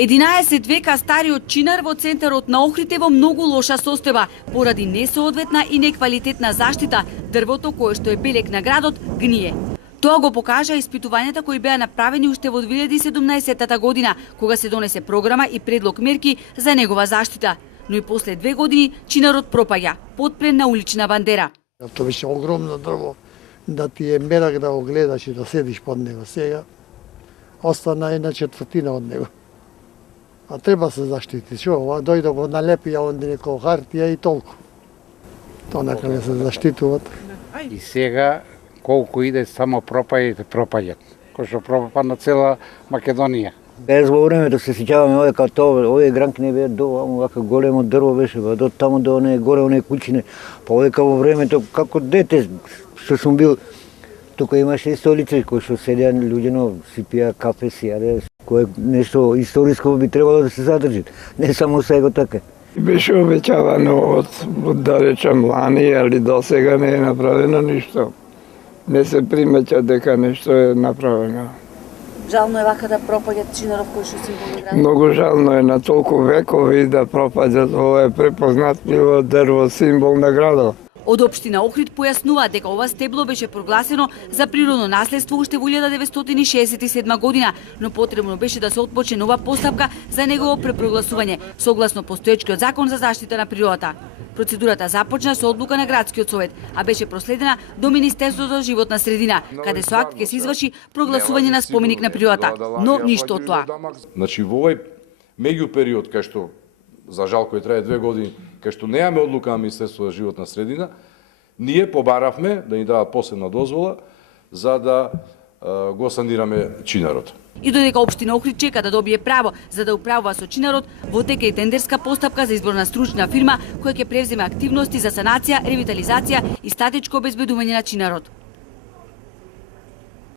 11 века стариот чинар во центарот на Охрид е во многу лоша состојба поради несоодветна и неквалитетна заштита. Дрвото кое што е белег на градот гние. Тоа го покажа испитувањата кои беа направени уште во 2017 година, кога се донесе програма и предлог мерки за негова заштита. Но и после 2 години чинарот пропаѓа, подпрен на улична бандера. Тоа беше огромно дрво, да ти е мерак да го гледаш и да седиш под него. Сега остана 1/4 од него. А треба се заштити. Шо, ова дојде го налепија онде некој хартија и толку. Тоа некаде се заштитуваат. И сега колку иде само пропаѓат. Кој што пропадна цела Македонија. Без во времето се сеќаваме овие като овие гранки не беа до вака големо дрво беше, до таму до оние горе оние куќине. Па овие во времето како дете што сум бил, тука имаше и столици кои што седеа луѓе, но си пија кафе, си јаде, кое нешто историско би требало да се задржи, не само сега така. Беше обеќавано од да речам лани, али до сега не е направено ништо. Не се примеќа дека нешто е направено. Жално е вака да пропаѓат чинаров кој што символ на градот. Многу жално е на толку векови да пропаѓат, ова е препознатливо дрво, символ на градот. Од општина Охрид појаснуваат дека ова стебло беше прогласено за природно наследство уште во 1967 година, но потребно беше да се отпочне нова постапка за негово препрогласување, согласно постоечкиот закон за заштита на природата. Процедурата започна со одлука на градскиот совет, а беше проследена до Министерството за животна средина, каде со акт ќе се изврши прогласување на споменик на природата, но ништо од тоа. Значи во овој меѓупериод кај што за жал кој трае 2 години, кај што немаме одлука на Министерството за животна средина, ние побаравме да ни дадат посебна дозвола за да го санираме чинарот. И додека општина Охрид чека да добие право за да управува со чинарот, во тека и тендерска постапка за избор на стручна фирма која ќе превземе активности за санација, ревитализација и статичко обезбедување на чинарот.